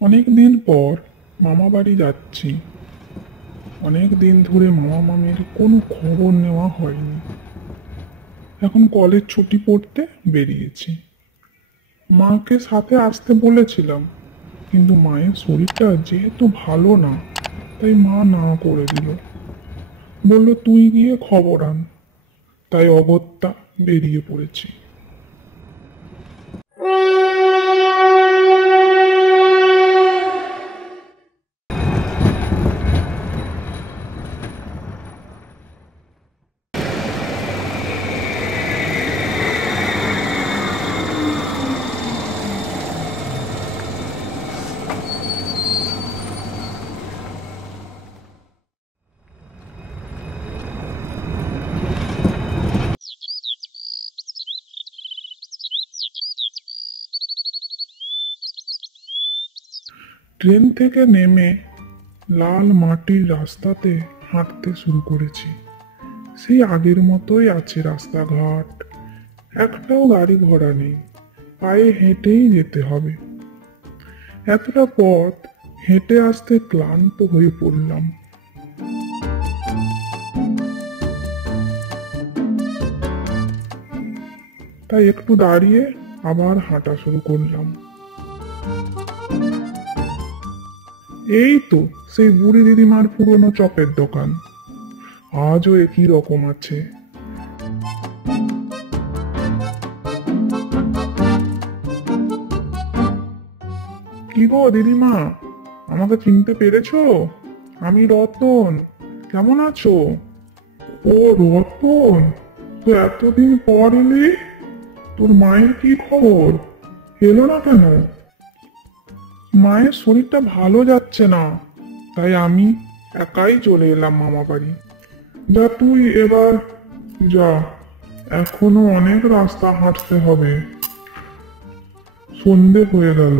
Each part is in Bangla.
অনেক দিন পর মামা বাড়ি যাচ্ছি। অনেক দিন ধরে মামা মামির কোনো খবর নেওয়া হয়নি। এখন কলেজ ছুটি পড়তে বেরিয়েছি। মাকে সাথে আসতে বলেছিলাম, কিন্তু মায়ের শরীরটা যেহেতু ভালো না, তাই মা না করে দিল। বলল তুই গিয়ে খবর আন। তাই অগত্যা বেরিয়ে পড়েছি। ট্রেন থেকে নেমে লাল মাটির রাস্তাতে হাঁটতে শুরু করেছি। সেই আগের মতোই আছে রাস্তাঘাট, একটাও গাড়ি ঘোড়া নেই। পায়ে হেঁটেই যেতে হবে। এতটা পথ হেঁটে আসতে ক্লান্ত হয়ে পড়লাম। তাই একটু দাঁড়িয়ে আবার হাঁটা শুরু করলাম। এই তো সেই বুড়ি দিদিমার পুরনো চপের দোকান, আজও একই রকম আছে। কি গো দিদিমা, আমাকে চিনতে পেরেছো? আমি রতন। কেমন আছো? ও রতন, তো এতদিন পর এলি। তোর মায়ের কি খবর? এলো না কেন? মায়ের শরীরটা ভালো যাচ্ছে না, তাই আমি একাই চলে এলাম মামা বাড়ি। যা তুই এবার যা, এখনো অনেক রাস্তা হাঁটতে হবে। সন্ধে হয়ে গেল,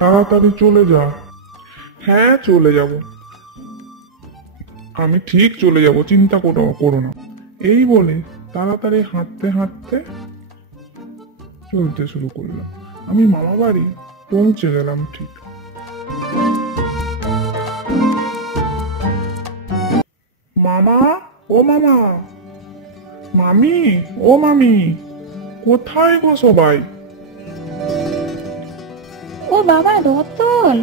তাড়াতাড়ি চলে যা। হ্যাঁ চলে যাব, আমি ঠিক চলে যাব, চিন্তা করো না। এই বলে তাড়াতাড়ি হাঁটতে হাঁটতে চলতে শুরু করলাম। আমি মামা বাড়ি পৌঁছে গেলাম ঠিক। মামা, ও মামা, মামি, ও মামি, কোথায় গো সবাই? ও বাবা রতন,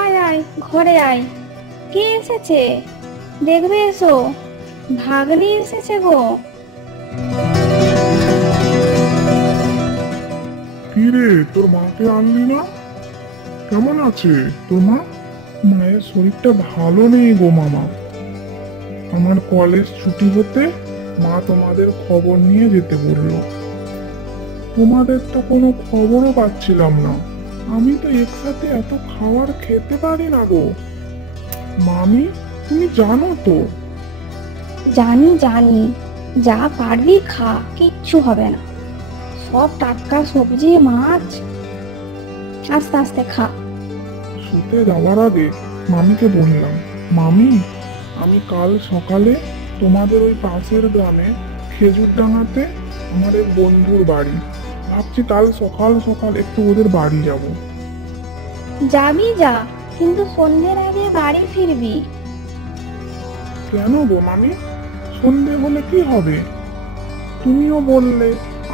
আয় আয় ঘরে আয়। কে এসেছে দেখবে এসো, ভাগ্নি এসেছে গো। কি রে, তোর মাকে আনলি না? কেমন আছে তোর মা? মায়ের শরীরটা ভালো নেই গো মামা। আমার কলেজ ছুটি হতে মা তোমাদের খবর নিয়ে যেতে বললো। তোমাদের তো কোনো খবরও পাচ্ছিলাম না। আমি তো একসাথে এত খাবার খেতে পারি না গো। মামি, তুমি জানো তো। জানি জানি, যা পারবি খা, কিচ্ছু হবে না। সব টাটকা সবজি মাছ, আস্তে আস্তে খা। শুতে যাওয়ার আগে মামিকে বললাম, মামি, আমি কাল সকালে তোমাদের ওই পাশের গ্রামে খেজুর ডাঙাতে আমার এক বন্ধুর বাড়ি। ভাবছি কাল সকাল সকাল একটু ওদের বাড়ি যাব। যাবি যা, কিন্তু সন্ধ্যের আগে বাড়ি ফিরবি। কেন গো মামি, সন্ধে হলে কি হবে? তুমিও বললে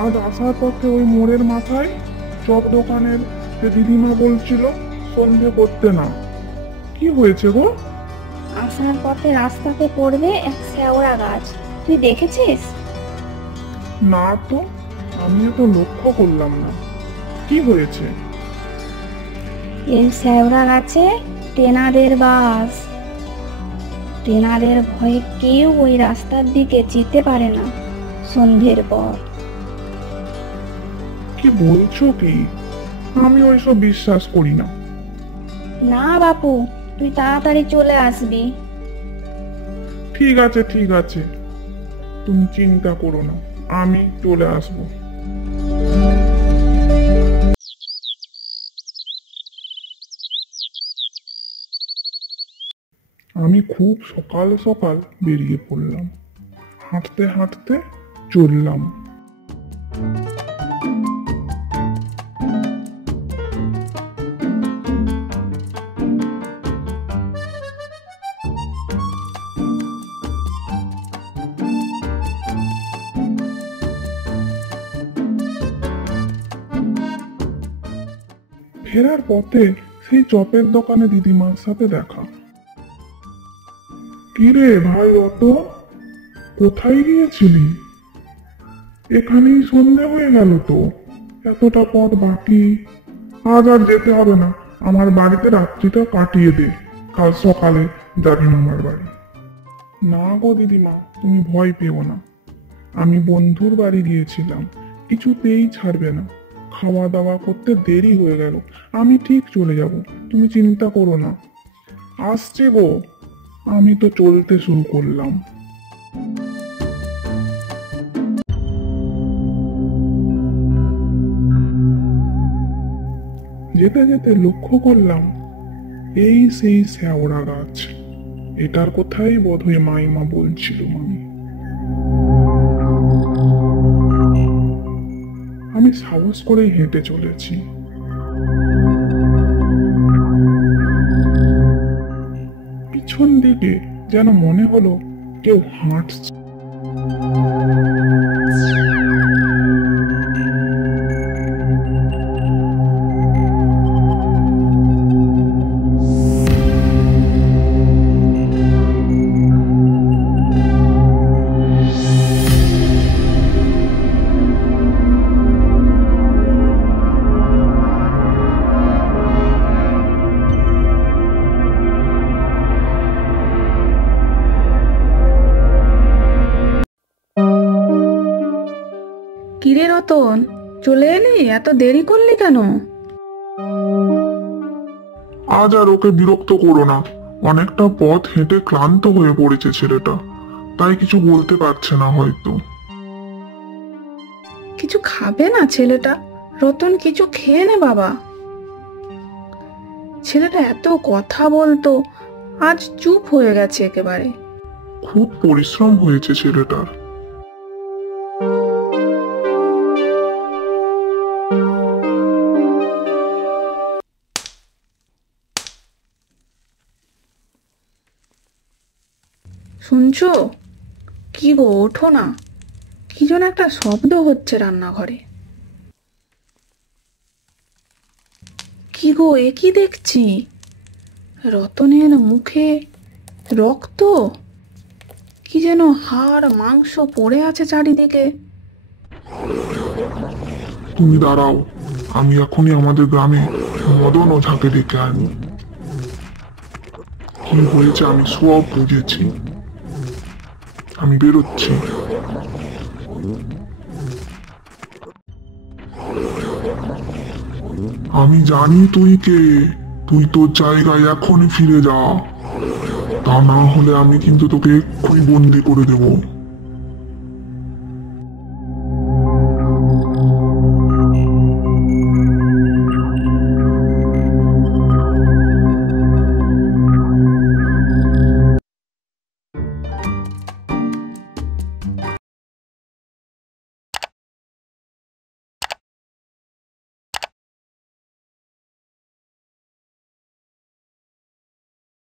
আজ আসার পথে ওই মোড়ের মাথায় চপ দোকানের যে দিদিমা বলছিল সন্ধে করতে না। কি হয়েছে গো? আসার পথে রাস্তাতে পড়বে এক শেওড়া গাছ, তুই দেখেছিস? না তো, আমিও তো লক্ষ্য করলাম না। কি হয়েছে? এই শেওড়া গাছে টেনাদের বাস। টেনাদের ভয়ে কেউ ওই রাস্তার দিকে যেতে পারে না সন্ধ্যের পর। কি বলছো কি? আমি ওইসব বিশ্বাস করি না। না বাপু, তুই তাড়াতাড়ি চলে আসবি। ঠিক আছে ঠিক আছে, তুমি চিন্তা করো না, আমি চলে আসবো। আমি খুব সকাল সকাল বেরিয়ে পড়লাম। হাঁটতে হাঁটতে চললাম। ফেরার পথে সেই চপের দোকানে দিদিমার সাথে দেখা। কিরে ভাই রতন, কোথায় গিয়েছিলি? এখানেই সন্ধে হয়ে গেল তো, এতটা পথ বাকি। আজ আর যেতে হবে না, আমার বাড়িতে রাত্রিটা কাটিয়ে দে, কাল সকালে যাবি মামার বাড়ি। না গো দিদিমা, তুমি ভয় পেও না, আমি বন্ধুর বাড়ি গিয়েছিলাম, কিছুতেই ছাড়বে না। খাওয়া দাওয়া করতে দেরি হয়ে গেল, আমি ঠিক চলে যাব, তুমি চিন্তা করো না। আসছে গো, আমি তো চলতে শুরু করলাম। যেতে যেতে লক্ষ্য করলাম এই সেই শ্যাওড়া গাছ, এটার কথাই বোধহয় মাইমা বলছিল। আমি সাহস করেই হেঁটে চলেছি। পিছন দিকে যেন মনে হলো কেউ হাঁটছে। কিরে রতন, চলে এলি? এত দেরি করলি কেন? আজ আর ওকে বিরক্ত করো না, অনেকটা পথ হেঁটে ক্লান্ত হয়ে পড়েছে ছেলেটা, তাই কিছু বলতে পারছে না হয়তো। কিছু খাবে না ছেলেটা? রতন, কিছু খেয়ে নে বাবা। ছেলেটা এত কথা বলতো, আজ চুপ হয়ে গেছে একেবারে। খুব পরিশ্রম হয়েছে ছেলেটার। শুনছো? কি গো, ওঠো না, কি যেন একটা শব্দ হচ্ছে রান্নাঘরে। কি গো, এ কি দেখছি? রতনের মুখে রক্ত, কি যেন হাড় মাংস পড়ে আছে চারিদিকে। তুমি দাঁড়াও, আমি এখনই আমাদের গ্রামে মদন ওঝাকে ডেকে আনি। কি হয়েছে আমি সব বুঝেছি, আমি বেরোচ্ছি। আমি জানি তুই কে, তুই তোর জায়গায় এখনই ফিরে যা, তা না হলে আমি কিন্তু তোকে এক্ষুনি বন্দি করে দেবো।